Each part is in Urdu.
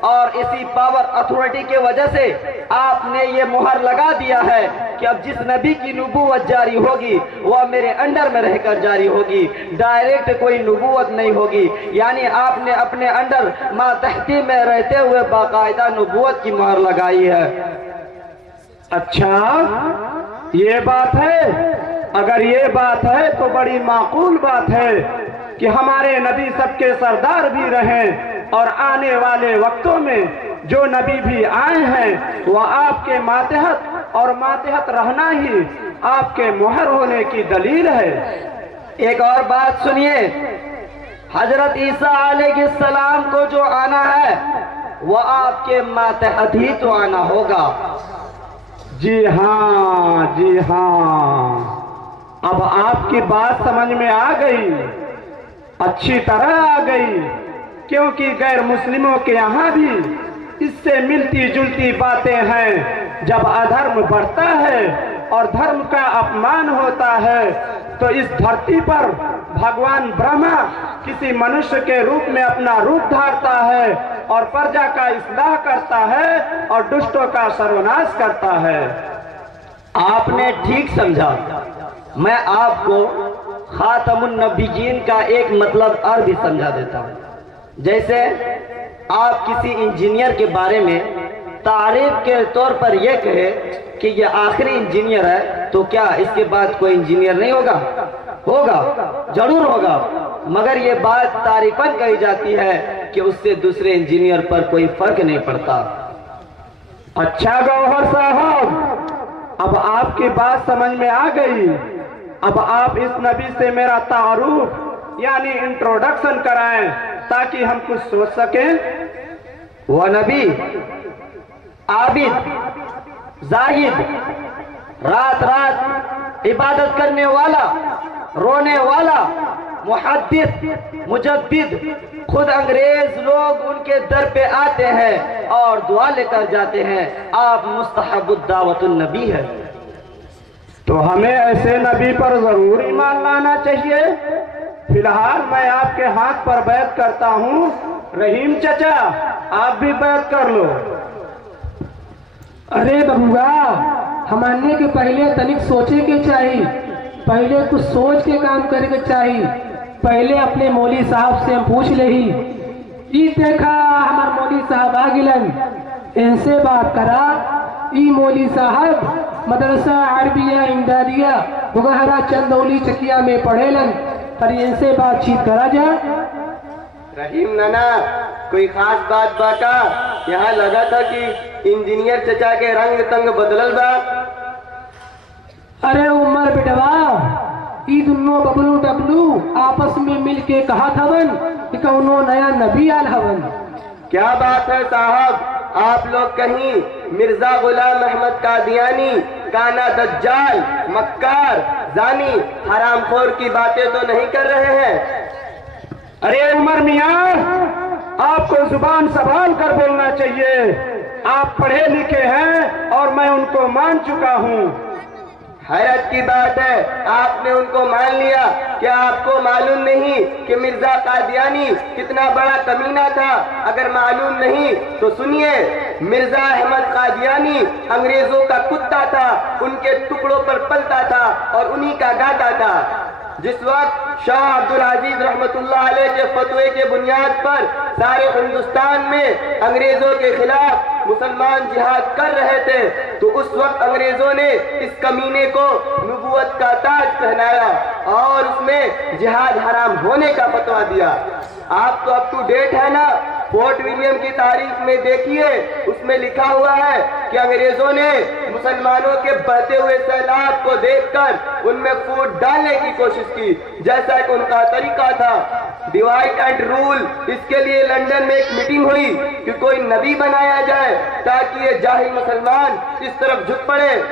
اور اسی پاور اتھارٹی کی وجہ سے آپ نے یہ مہر لگا دیا ہے کہ اب جس نبی کی نبوت جاری ہوگی وہ میرے انڈر میں رہ کر جاری ہوگی، ڈائریکٹ کوئی نبوت نہیں ہوگی۔ یعنی آپ نے اپنے انڈر ماتحتی میں رہتے ہوئے باقاعدہ نبوت کی مہر لگائی ہے۔ اچھا یہ بات ہے؟ اگر یہ بات ہے تو بڑی معقول بات ہے کہ ہمارے نبی سب کے سردار بھی رہیں، اور آنے والے وقتوں میں جو نبی بھی آئے ہیں وہ آپ کے ماتحت اور ماتحت رہنا ہی آپ کے مہر ہونے کی دلیل ہے۔ ایک اور بات سنیے، حضرت عیسیٰ علیہ السلام کو جو آنا ہے وہ آپ کے ماتحت ہی تو آنا ہوگا۔ جی ہاں، جی ہاں، اب آپ کی بات سمجھ میں آ گئی، اچھی طرح آ گئی، کیونکہ غیر مسلموں کے یہاں بھی اس سے ملتی جلتی باتیں ہیں۔ جب ادھرم بڑھتا ہے اور دھرم کا اپمان ہوتا ہے تو اس دھرتی پر بھگوان برہما کسی منشیہ کے روپ میں اپنا روپ دھارتا ہے اور پرجا کا اصلاح کرتا ہے اور دشٹوں کا سروناش کرتا ہے۔ آپ نے ٹھیک سمجھا۔ میں آپ کو خاتم النبیین کا ایک مطلب اور بھی سمجھا دیتا ہوں۔ جیسے آپ کسی انجینئر کے بارے میں تعریف کے طور پر یہ کہے کہ یہ آخری انجینئر ہے، تو کیا اس کے بعد کوئی انجینئر نہیں ہوگا؟ ہوگا، ضرور ہوگا، مگر یہ بات تعریفاً کہی جاتی ہے کہ اس سے دوسرے انجینئر پر کوئی فرق نہیں پڑتا۔ اچھا گوہر صاحب، اب آپ کی بات سمجھ میں آ گئی۔ اب آپ اس نبی سے میرا تعارف یعنی انٹروڈکشن کرائیں تاکہ ہم کچھ سوچ سکیں۔ وہ نبی عابد، زاہد، رات رات عبادت کرنے والا، رونے والا، محدث، مجدد، خود انگریز لوگ ان کے در پہ آتے ہیں اور دعا لے کر جاتے ہیں۔ آپ مستحب الدعوت النبی ہے۔ تو ہمیں ایسے نبی پر ضرور ایمان لانا چاہیے۔ فی الحال میں آپ کے ہاتھ پر بیعت کرتا ہوں۔ رحیم چچا آپ بھی بیعت کر لو۔ ارے ببوا، ہم آنے کے پہلے تنک سوچے کے چاہیے، پہلے کچھ سوچ کے کام کرے کے چاہیے۔ پہلے اپنے مولوی صاحب سے ہم پوچھ لے ہی، ای دیکھا ہمار مولوی صاحب آگلن، ان سے بات کرا۔ ای مولوی صاحب مدرسہ عربیہ امدادیہ بگہرا چندولی چکیا میں پڑھے لن، پر ان سے بات چیت کرا جا۔ رحیم نانا، کوئی خاص بات باتا؟ یہاں لگا تھا کہ انجینئر چچا کے رنگ تنگ بدلل با۔ ارے عمر بیٹوا، ای دنوں ببلو ڈبلو آپس میں مل کے کہا تھا ون کہ انہوں نیا نبی آل ہون۔ کیا بات ہے صاحب، آپ لوگ کہیں مرزا غلام احمد قادیانی، کانا دجال، مکار، زانی، حرام خور کی باتیں تو نہیں کر رہے ہیں؟ ارے عمر میاں، آپ کو زبان سنبھال کر بولنا چاہیے۔ آپ پڑھے لکھے ہیں اور میں ان کو مان چکا ہوں۔ حیرت کی بات ہے، آپ نے ان کو مان لیا۔ کیا آپ کو معلوم نہیں کہ مرزا قادیانی کتنا بڑا کمینہ تھا؟ اگر معلوم نہیں تو سنیے، مرزا احمد قادیانی انگریزوں کا کتا تھا، ان کے ٹکڑوں پر پلتا تھا اور انہی کا گاتا تھا۔ جس وقت شاہ عبدالعزیز رحمت اللہ علیہ کے فتوے کے بنیاد پر سارے ہندوستان میں انگریزوں کے خلاف مسلمان جہاد کر رہے تھے، تو اس وقت انگریزوں نے اس کمینے کو نبوت کا تاج پہنایا اور اس میں جہاد حرام ہونے کا فتویٰ دیا۔ آپ تو اپ ٹو ڈیٹ ہے نا؟ فورٹ ولیم کی تاریخ میں دیکھیے، اس میں لکھا ہوا ہے کہ انگریزوں نے مسلمانوں کے بہتے ہوئے سیلاب کو دیکھ کر ان میں فوٹ ڈالنے کی کوشش کی، جیسا کہ ان کا طریقہ تھا۔ ڈیوائڈ اینڈ رول، اس کے لیے لندن میں ایک میٹنگ ہوئی کہ کوئی نبی بنایا جائے تاکہ یہ جاہل مسلمان اس طرف جھک پڑے۔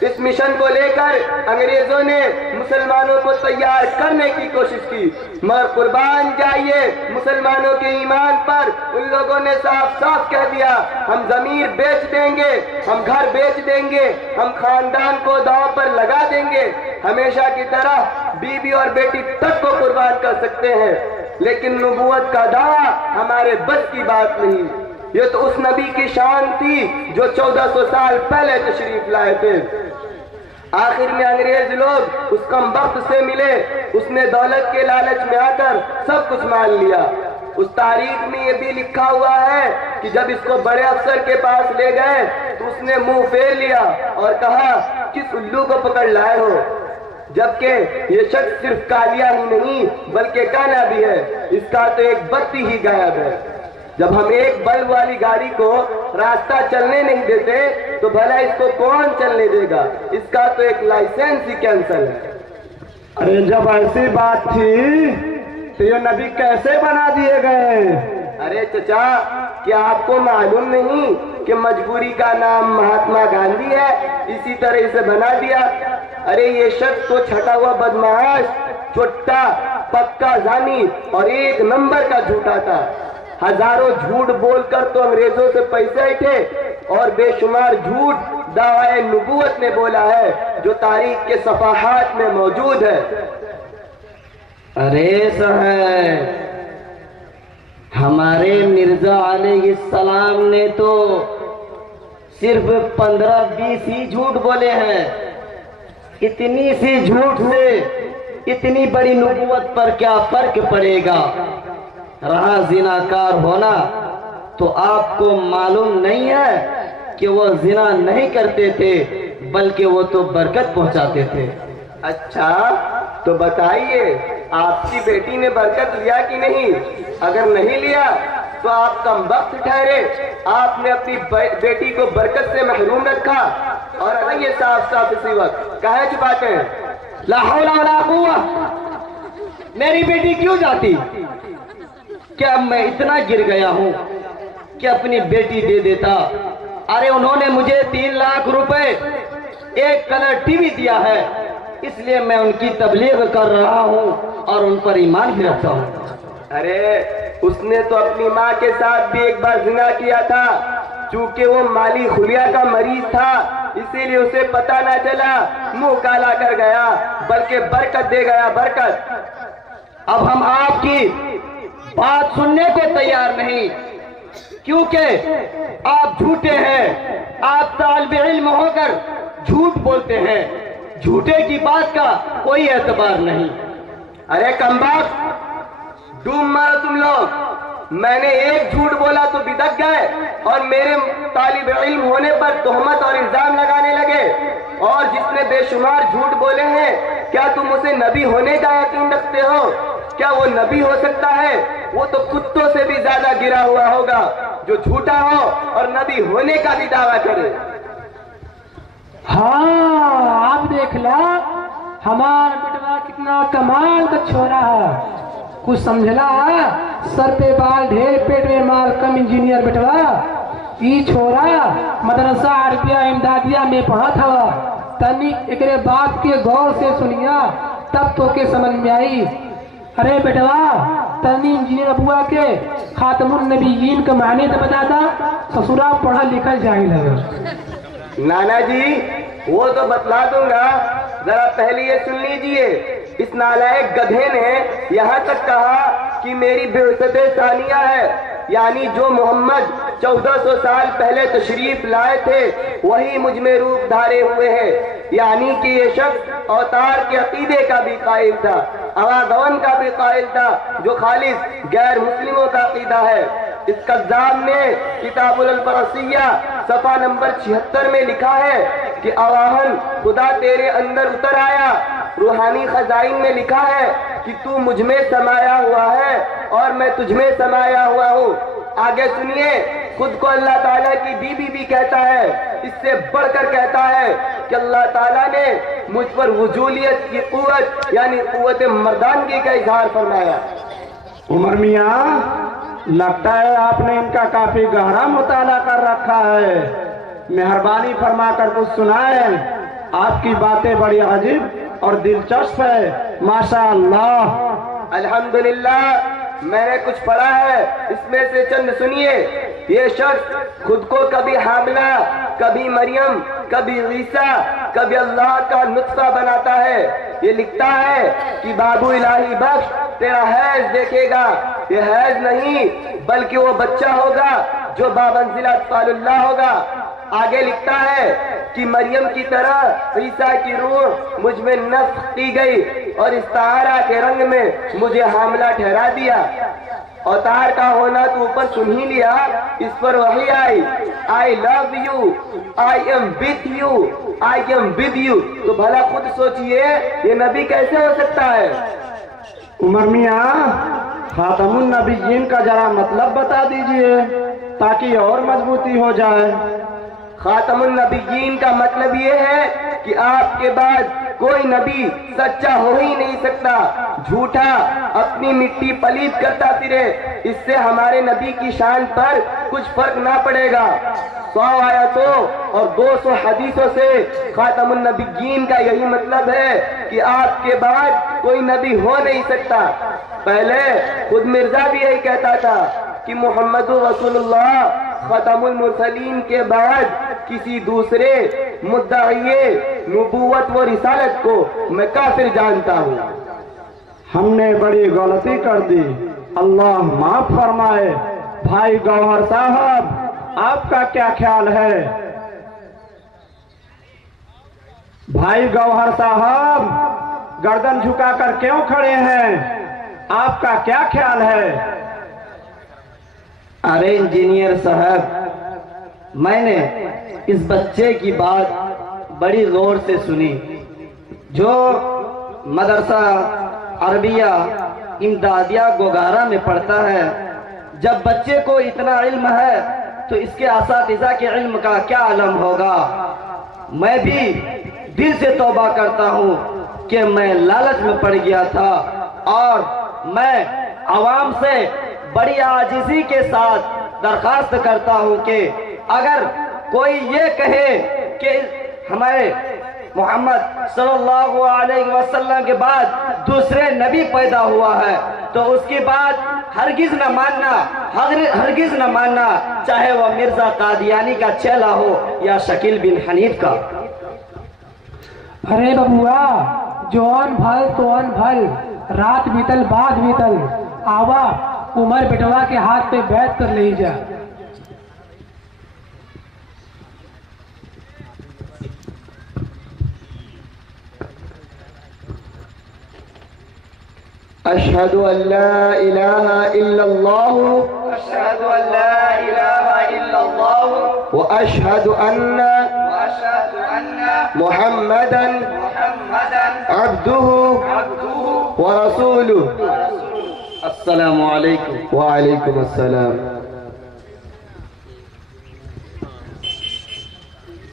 اس مشن کو لے کر انگریزوں نے مسلمانوں کو تیار کرنے کی کوشش کی، مگر قربان جائیے مسلمانوں کے ایمان پر ان لوگوں نے صاف صاف کہہ دیا، ہم ضمیر بیچ دیں گے، ہم گھر بیچ دیں گے، ہم خاندان کو داؤ پر لگا دیں گے، ہمیشہ کی طرح بیوی اور بیٹی تک کو قربان کر سکتے ہیں، لیکن نبوت کا دعویٰ ہمارے بس کی بات نہیں۔ یہ تو اس نبی کی شان تھی جو 1400 سال پہلے تشریف لائے تھے۔ آخر میں انگریز لوگ اس کم وقت سے ملے، اس نے دولت کے لالچ میں آ کر سب کچھ مان لیا۔ اس تاریخ میں یہ بھی لکھا ہوا ہے کہ جب اس کو بڑے افسر کے پاس لے گئے تو اس نے منہ پھیر لیا اور کہا کس الو کو پکڑ لائے ہو، جبکہ یہ شخص صرف کالیا ہی نہیں بلکہ کانا بھی ہے، اس کا تو ایک بتی ہی غائب ہے۔ جب ہم ایک بلب والی گاڑی کو راستہ چلنے نہیں دیتے تو بھلا اس کو کون چلنے دے گا؟ اس کا تو ایک لائسنس ہی کینسل ہے۔ ارے جب ایسی بات تھی تو یہ نبی کیسے بنا دیے گئے؟ ارے چچا، کیا آپ کو معلوم نہیں کہ مجبوری کا نام مہاتما گاندھی ہے؟ اسی طرح اسے بنا دیا۔ ارے یہ شخص تو چھٹا ہوا بدمعاش، چھوٹا پکا زانی اور ایک نمبر کا جھوٹا تھا۔ ہزاروں جھوٹ بول کر تو انگریزوں سے پیسے اٹھے اور بے شمار جھوٹ دعوی نبوت میں بولا ہے جو تاریخ کے صفحات میں موجود ہے۔ ارے صاحب، ہمارے مرزا علیہ السلام نے تو صرف 15-20 ہی جھوٹ بولے ہیں۔ اتنی سی جھوٹ سے اتنی بڑی نبوت پر کیا فرق پڑے گا؟ رہا زناکار ہونا تو آپ کو معلوم نہیں ہے کہ وہ زنا نہیں کرتے تھے بلکہ وہ تو برکت پہنچاتے تھے۔ اچھا تو بتائیے آپ کی بیٹی نے برکت لیا کہ نہیں؟ اگر نہیں لیا تو آپ کم وقت ٹھہرے، آپ نے اپنی بیٹی کو برکت سے محروم رکھا۔ اور اگر یہ صاف صاف اسی وقت کہے چھپاتے ہیں؟ لا حول ولا قوہ، میری بیٹی کیوں جاتی؟ کیا میں اتنا گر گیا ہوں کہ اپنی بیٹی دے دیتا؟ ارے انہوں نے مجھے 3 لاکھ روپے ایک کلر ٹی وی دیا ہے، اس لیے میں ان کی تبلیغ کر رہا ہوں اور ان پر ایمان بھی رکھتا ہوں۔ ارے اس نے تو اپنی ماں کے ساتھ بھی ایک بار زنا کیا تھا، چونکہ وہ مالی خلیہ کا مریض تھا اسی لیے اسے پتہ نہ چلا، منہ کالا کر گیا بلکہ برکت دے گیا، برکت۔ اب ہم آپ کی بات سننے کو تیار نہیں، کیونکہ آپ جھوٹے ہیں، آپ طالب علم ہو کر جھوٹ بولتے ہیں، جھوٹے کی بات کا کوئی اعتبار نہیں۔ ارے کمبخت، ڈوب مرو تم لوگ، میں نے ایک جھوٹ بولا تو بدک گئے اور میرے طالب علم ہونے پر تہمت اور الزام لگانے لگے، اور جس نے بے شمار جھوٹ بولے ہیں کیا تم اسے نبی ہونے کا یقین رکھتے ہو؟ کیا وہ نبی ہو سکتا ہے؟ وہ تو کتوں سے بھی زیادہ گرا ہوا ہوگا جو جھوٹا ہو اور نبی ہونے کا بھی دعویٰ کرے۔ ہاں آپ دیکھ لا، ہمارا بیٹوا کتنا کمال کا چھوڑا ہے، کچھ سمجھلا؟ سر پہ بال ڈھیر پیٹ میں مال کم انجینئر بیٹوا، یہ چھوڑا مدرسہ عربیہ امدادیہ میں پڑھا تھا، تنی ایکرے بات کے غور سے سنیا تب تو کے سمجھ میں آئی۔ ارے بیٹوا، تنی انجینئر ابوا کے خاتم النبیین کا معنی تو بتاتا، سسرا پڑھا لکھا جاہل ہے۔ نانا جی وہ تو بتلا دوں گا، ذرا پہلے یہ سن لیجئے۔ اس نالائق گدھے نے یہاں تک کہا کہ میری بعثت ثانیہ ہے، یعنی جو محمد 1400 سال پہلے تشریف لائے تھے وہی مجھ میں روپ دھارے ہوئے ہیں، یعنی کہ یہ شخص اوتار کے عقیدے کا بھی قائل تھا، اواگون کا بھی قائل تھا جو خالص غیر مسلموں کا عقیدہ ہے۔ اس کذاب نے کتاب البرسیہ صفحہ نمبر 76 میں لکھا ہے کہ اواہن خدا تیرے اندر اتر آیا۔ روحانی خزائن میں لکھا ہے کہ تو مجھ میں سمایا ہوا ہے اور میں تجھ میں سمایا ہوا ہوں۔ آگے سنیے، خود کو اللہ تعالیٰ کی بیوی بھی کہتا ہے، اس سے بڑھ کر کہتا ہے کہ اللہ تعالیٰ نے مجھ پر وجولیت کی قوت یعنی قوت مردانگی کا اظہار فرمایا۔ عمر میاں، لگتا ہے آپ نے ان کا کافی گہرا مطالعہ کر رکھا ہے، مہربانی فرما کر کچھ سنائیں، آپ کی باتیں بڑی عجیب اور دلچسپ ہے، ماشاءاللہ۔ الحمدللہ، میں نے کچھ پڑھا ہے، اس میں سے چند سنیے۔ یہ شخص خود کو کبھی حاملہ، کبھی مریم، کبھی عیسیٰ، کبھی اللہ کا نطفہ بناتا ہے۔ یہ لکھتا ہے کہ بابو الہی بخش تیرا حیض دیکھے گا، یہ حیض نہیں بلکہ وہ بچہ ہوگا جو بامنزلہ اطفال اللہ ہوگا۔ آگے لکھتا ہے کہ مریم کی طرح عیسیٰ کی روح مجھ میں نفخ کی گئی اور استعارہ کے رنگ میں مجھے حاملہ ٹھہرا دیا۔ اوتار کا ہونا تو اوپر سن ہی لیا، اس پر وحی آئی، I love you, I am with you, I am with you۔ تو بھلا خود سوچئے یہ نبی کیسے ہو سکتا ہے؟ عمر میاں، خاتم النبیین کا ذرا مطلب بتا دیجئے تاکہ اور مضبوطی ہو جائے۔ خاتم النبیین کا مطلب یہ ہے کہ آپ کے بعد کوئی نبی سچا ہو ہی نہیں سکتا، جھوٹا اپنی مٹی پلیت کرتا پھرے، اس سے ہمارے نبی کی شان پر کچھ فرق نہ پڑے گا۔ 100 آیتوں اور 200 حدیثوں سے خاتم النبیین کا یہی مطلب ہے کہ آپ کے بعد کوئی نبی ہو نہیں سکتا۔ پہلے خود مرزا بھی یہی کہتا تھا کہ محمد رسول اللہ ختم المرسلین کے بعد کسی دوسرے مدعی نبوت و رسالت کو میں کافر جانتا ہوں۔ ہم نے بڑی غلطی کر دی، اللہ معاف فرمائے۔ بھائی گوہر صاحب، آپ کا کیا خیال ہے؟ بھائی گوہر صاحب گردن جھکا کر کیوں کھڑے ہیں؟ آپ کا کیا خیال ہے؟ ارے انجینئر صاحب، میں نے اس بچے کی بات بڑی غور سے سنی جو مدرسہ عربیہ امدادیہ گوگارا میں پڑھتا ہے۔ جب بچے کو اتنا علم ہے تو اس کے اساتذہ کے علم کا کیا علم ہوگا۔ میں بھی دل سے توبہ کرتا ہوں کہ میں لالچ میں پڑ گیا تھا، اور میں عوام سے بڑی عاجزی کے ساتھ درخواست کرتا ہوں کہ اگر کوئی یہ کہے کہ ہمارے محمد صلی اللہ علیہ وسلم کے بعد دوسرے نبی پیدا ہوا ہے تو اس کی بات ہرگز نہ ماننا، ہرگز نہ ماننا، چاہے وہ مرزا قادیانی کا چیلا ہو یا شکیل بن حنیف کا۔ ارے ببوا، جو ان بھل تو ان بھل، رات بیتل بعد بیتل، آوا عمر بٹوا کے ہاتھ پہ بیعت کر لے جا۔ اشہد ان لا الہ الا اللہ، اشہد ان لا الہ الا اللہ، واشہد ان محمدا عبدہ ورسولہ۔ السلام علیکم۔ وعلیکم السلام۔